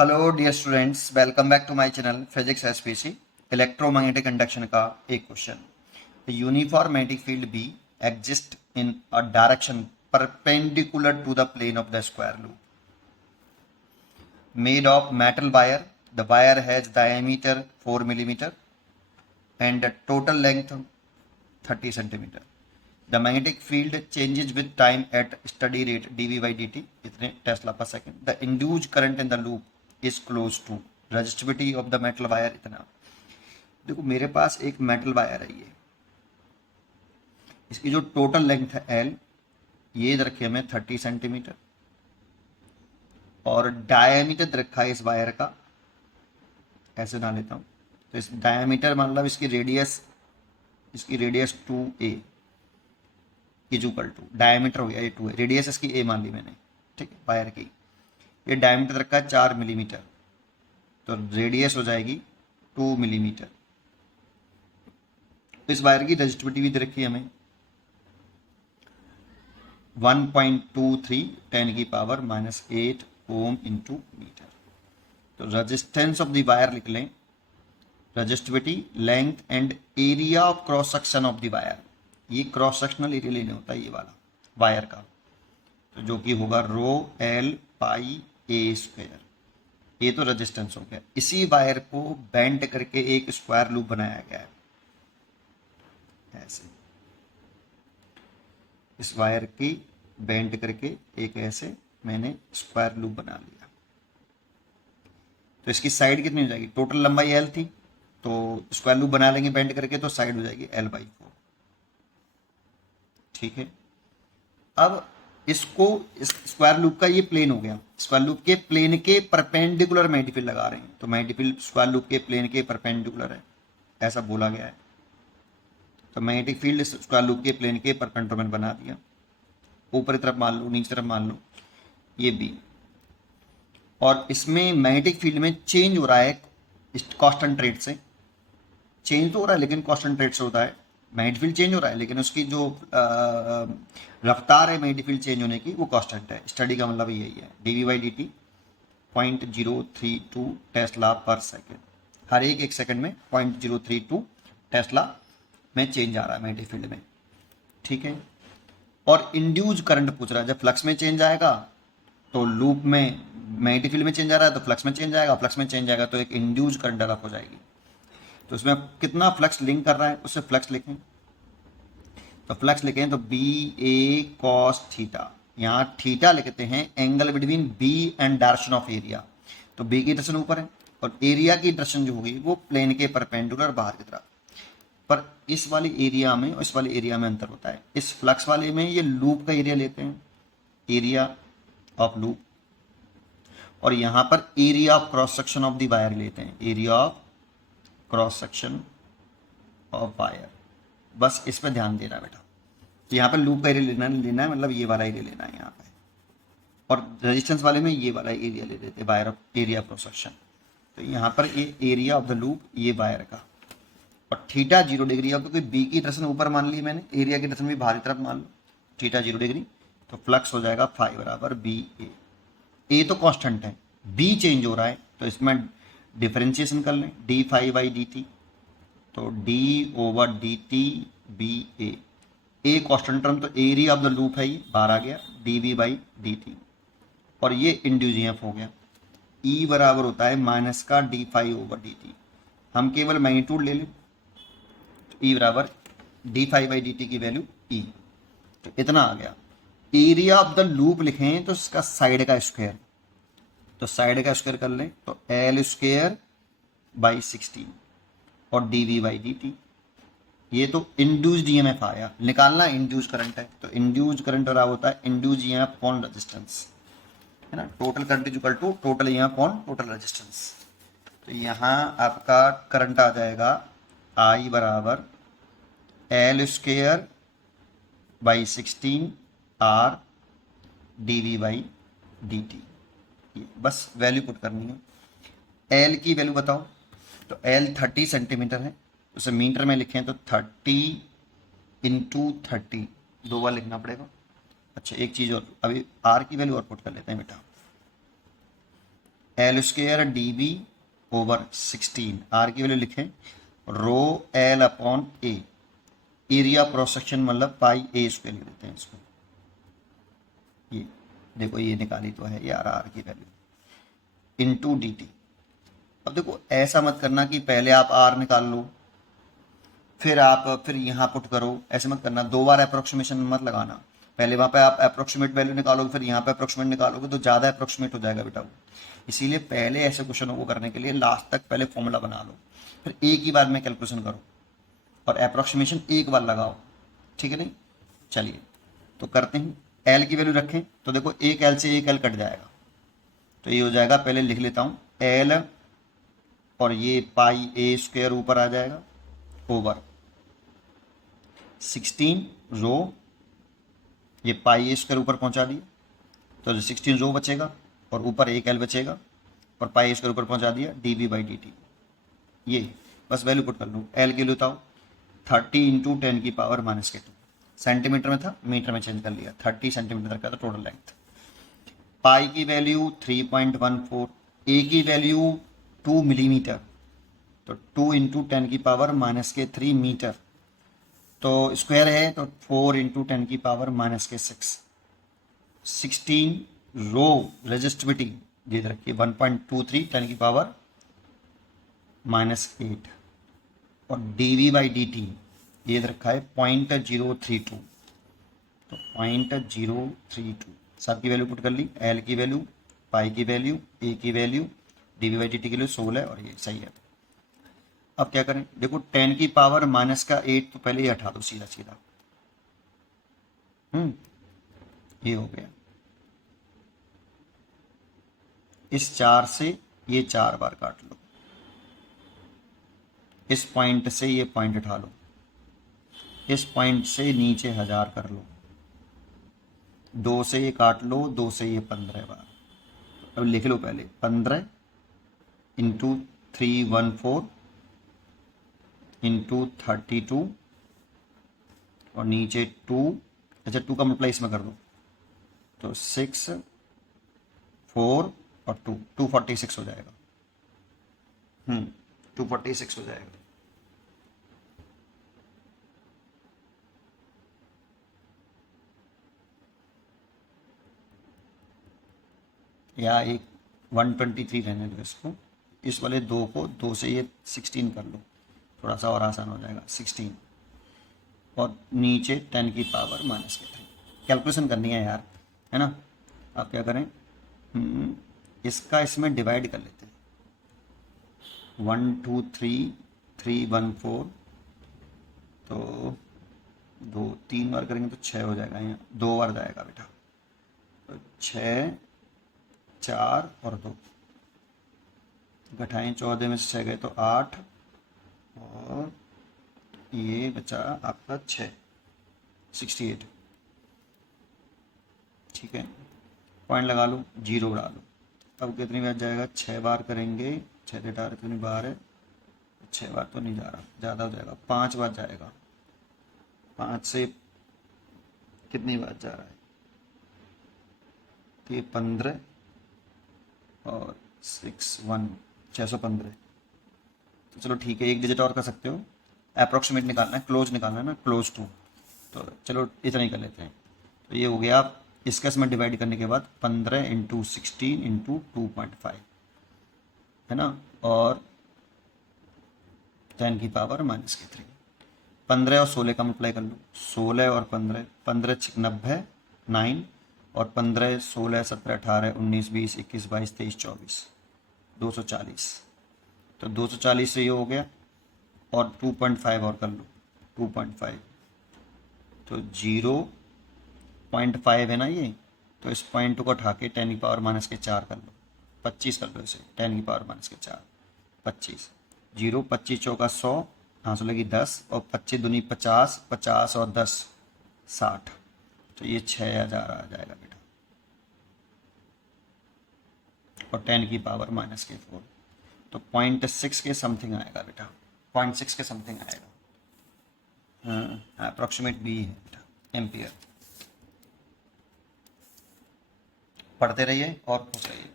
Hello dear students, welcome back to my channel physics SPC. Electromagnetic conduction का एक question. Uniform magnetic field B exist in a direction perpendicular to the plane of the square loop made of metal wire. The wire has diameter 4 millimeter and the total length 30 centimeter. The magnetic field changes with time at steady rate dV by dt इतने Tesla पर second. The induced current in the loop is close to resistivity of the metal wire इतना. देखो मेरे पास एक metal wire है, ये इसकी जो टोटल लेंथ है L, ये रखी हमें 30 सेंटीमीटर और डायमीटर रखा है इस वायर का, ऐसे ना लेता हूँ तो इस डायमीटर मतलब इसकी radius 2a is equal to diameter हो गया ये 2a, रेडियस इसकी a मान ली मैंने, ठीक है, वायर की। ये डायमीटर रखा है 4 मिलीमीटर तो रेडियस हो जाएगी 2 मिलीमीटर। तो इस वायर की रेजिस्टिविटी भी दे रखी है हमें 1.23 10⁻⁸ ओम इंटू मीटर। तो रेजिस्टेंस ऑफ द वायर लिख लें, resistivity, length and area of cross section of the wire. ये क्रॉस सेक्शनल एरिया लेने होता है ये वाला वायर का, तो जो कि होगा रो एल पाई ए स्क्वायर। ये तो रेजिस्टेंस हो गया। इसी वायर को बेंड करके एक स्क्वायर लूप बनाया गया है ऐसे, इस वायर की बेंड करके एक ऐसे मैंने स्क्वायर लूप बना लिया। तो इसकी साइड कितनी हो जाएगी, टोटल लंबाई एल थी तो स्क्वायर लूप बना लेंगे बेंड करके तो साइड हो जाएगी L/4, ठीक है। अब इसको इस स्क्वायर लूप का ये प्लेन हो गया, स्क्वायर लूप के प्लेन के परपेंडिकुलर मैग्नेटिक फील्ड लगा रहे हैं, तो मैग्नेटिक फील्ड स्क्वायर लूप के प्लेन के परपेंडिकुलर है, ऐसा बोला गया है। तो मैग्नेटिक फील्ड स्क्वायर लूप के प्लेन के परपेंडिकुलर बना दिया, ऊपर की तरफ मान लो, नीचे तरफ मान लो ये बी, और इसमें मैग्नेटिक फील्ड में चेंज हो रहा है कांस्टेंट रेट से। चेंज तो हो रहा है लेकिन कांस्टेंट रेट से होता है। मैग्नेटिक फील्ड चेंज हो रहा है लेकिन उसकी जो रफ्तार है मैग्नेटिक फील्ड चेंज होने की वो कांस्टेंट है। स्टडी का मतलब यही है, dV/dt 0.032 टेस्ला पर सेकेंड, हर एक सेकंड में 0.032 टेस्ला में चेंज आ रहा है मैग्नेटिक फील्ड में, ठीक है। और इंड्यूज करंट पूछ रहा है, जब फ्लक्स में चेंज आएगा तो लूप में मैग्नेटिक फील्ड में चेंज आ रहा है तो फ्लक्स में चेंज आएगा, फ्लक्स में चेंज आएगा तो एक इंड्यूज करंट डेवलप हो जाएगी। तो उसमें कितना फ्लक्स लिंक कर रहा है उससे फ्लक्स लिखें, तो फ्लक्स लिखें तो बी ए कॉस थीटा, यहाँ थीटा लिखते हैं angle between B and direction of area. तो बी की डायरेक्शन ऊपर है और एरिया की डायरेक्शन जो होगी वो प्लेन के परपेंडिकुलर बाहर की तरफ। पर इस वाली एरिया में और इस वाली एरिया में अंतर होता है। इस फ्लक्स वाले में ये लूप का एरिया लेते हैं, एरिया ऑफ लूप, और यहाँ पर area of cross section of the wire लेते हैं, area of cross section of wire. बस इस पर ध्यान देना बेटा। तो यहाँ पर लूप का एरिया लेना है मतलब ये वाला एरिया लेना है यहाँ पे, और रेजिस्टेंस वाले में ये वाला एरिया ले लेते हैं, wire of area cross section. तो यहाँ पर ये एरिया ऑफ द लूप ये वायर का, और थीटा 0 डिग्री है क्योंकि बी की डायरेक्शन ऊपर मान ली मैंने, एरिया की डायरेक्शन भी बाहरी तरफ मान लो, थीटा 0 डिग्री। तो फ्लक्स हो जाएगा फाई बराबर बी ए तो कांस्टेंट है, बी चेंज हो रहा है तो इसमें डिफरेंशिएशन कर लें, d∅dt, तो d/dt B A constant term, तो एरिया ऑफ द लूप है ये बाहर आ गया, dV/dt, और ये इंड्यूस ईएमएफ हो गया। E बराबर होता है माइनस का d∅/dt, हम केवल मैग्नीट्यूड ले लें तो E बराबर d∅/dt की वैल्यू E, तो इतना आ गया। एरिया ऑफ द लूप लिखें तो इसका साइड का स्क्वायर, तो साइड का स्क्वायर कर लें तो L²/16 और dV/dt। ये तो इंड्यूस्ड ईएमएफ आया, निकालना इंड्यूस करंट है, तो इंड्यूस करंट और होता है इंड्यूस ईएमएफ अपॉन रेजिस्टेंस, है ना। Total current is equal to total EMF upon total resistance. तो यहाँ आपका करंट आ जाएगा I बराबर L²/16 R dV/dt। बस वैल्यू पुट करनी है। L की वैल्यू बताओ, तो L 30 सेंटीमीटर है, उसे मीटर में लिखें तो 30 × 30 दो बार लिखना पड़ेगा। अच्छा एक चीज़ और, अभी R की वैल्यू और पुट कर लेते हैं बेटा, L square D B over 16, R की वैल्यू लिखें rho L upon A, area cross section मतलब पाई ए स्क्वेयर लिख देते हैं इसको। ये देखो ये निकाली तो है यार आर की वैल्यू इनटू डी टी। अब देखो ऐसा मत करना कि पहले आप आर निकाल लो फिर यहाँ पुट करो, ऐसे मत करना, दो बार अप्रोक्सीमेशन मत लगाना। पहले वहाँ पे आप अप्रोक्सीमेट वैल्यू निकालोगे फिर यहाँ पे अप्रोक्सीमेट निकालोगे तो ज़्यादा अप्रोक्सीमेट हो जाएगा बेटा वो। इसीलिए पहले ऐसे क्वेश्चनों को करने के लिए लास्ट तक पहले फॉर्मूला बना लो, फिर एक ही बार में कैलकुलेशन करो और अप्रोक्सीमेशन एक बार लगाओ, ठीक है नहीं। चलिए तो करते हैं, एल की वैल्यू रखें तो देखो एक एल से एक एल कट जाएगा, तो ये हो जाएगा, पहले लिख लेता हूँ एल और ये पाई ए स्क्वायर ऊपर आ जाएगा ओवर 16 रो, ये पाई ए स्क्वायर ऊपर पहुंचा दिया तो जो 16 रो बचेगा और ऊपर एक एल बचेगा और पाई ए स्क्वायर ऊपर पहुंचा दिया D B by D T. ये बस वैल्यू पुट कर लूँ, एल की लेता हूँ 30 इंटू 10 की पावर माइनस के 2, सेंटीमीटर में था मीटर में चेंज कर लिया, 30 सेंटीमीटर का था टोटल लेंथ। पाई की वैल्यू 3.14, ए की वैल्यू 2 मिलीमीटर, तो 2 इंटू 10 की पावर माइनस के 3 मीटर, तो स्क्वायर है तो 4 इंटू 10 की पावर माइनस के 6। 16 रो रेजिस्टिविटी दे रखी है 1.23 10 की पावर -8 और D V by D T ये रखा है 0.032, तो 0.032 सब की वैल्यू पुट कर ली, एल की वैल्यू, पाई की वैल्यू, ए की value, D V by D T की वैल्यू 16 और ये सही है। अब क्या करें, देखो 10 की पावर माइनस का 8 तो पहले ही हटा दो सीधा सीधा, ये हो गया। इस 4 से ये 4 बार काट लो, इस पॉइंट से ये पॉइंट उठा लो, इस पॉइंट से नीचे 1000 कर लो, 2 से ये काट लो, 2 से ये 15 बार। अब लिख लो पहले 15 इंटू 314 इंटू 32 और नीचे 2, अच्छा 2 का मल्टीप्लाई इसमें कर दो तो 6 4 और 2 246 हो जाएगा, 246 हो जाएगा। या एक 123 रहने दो इसको, इस वाले 2 को 2 से ये 16 कर लो, थोड़ा सा और आसान हो जाएगा 16 और नीचे 10 की पावर माइनस के 3। कैलकुलेशन करनी है यार, है ना। आप क्या करें, इसका इसमें डिवाइड कर लेते हैं, 1 2 3 3 1 4, तो 2 3 बार करेंगे तो 6 हो जाएगा, यहाँ 2 बार जाएगा बेटा, तो 6 4 और 2 घटाएं, 14 में से 6 गए तो 8 और ये बचा आपका 6 68, ठीक है। पॉइंट लगा लो, 0 बढ़ा लो, अब कितनी बार जाएगा, 6 बार करेंगे, 6 से 18 कितनी बार है, 6 बार तो नहीं जा रहा, ज़्यादा हो जाएगा, 5 बार जाएगा, 5 से कितनी बार जा रहा है, तो ये 15 और 6 1 615, तो चलो ठीक है, एक डिजिट और कर सकते हो, अप्रोक्सीमेट निकालना है, क्लोज निकालना है ना, क्लोज टू, तो चलो इतना ही कर लेते हैं। तो ये हो गया, इसका इसमें डिवाइड करने के बाद 15 इंटू 16 इंटू 2.5 है ना, और 10 की पावर माइनस के 3। 15 और 16 का मल्टीप्लाई कर लो, 16 और 15, 15 6 90 9 और 15 16 17 18 19 20 21 22 23 24 240, तो 240 से ये हो गया और 2.5 और कर लो, 2.5 तो 0.5 है ना ये, तो इस पॉइंट को उठा के 10 की पावर माइनस के 4 कर लो, 25 कर लो इसे, 10 की पावर माइनस के 4 25, 0 25 चौका 100, हाँ सो लगी 10 और 25 दूनी 50, 50 और 10 60, तो ये 6000 आ जाएगा बेटा, और 10 की पावर माइनस के 4, तो 0.6 के समथिंग आएगा बेटा, 0.6 के समथिंग आएगा, हाँ अप्रोक्सीमेट बी है बेटा, एम्पियर। पढ़ते रहिए और पूछ रहिए।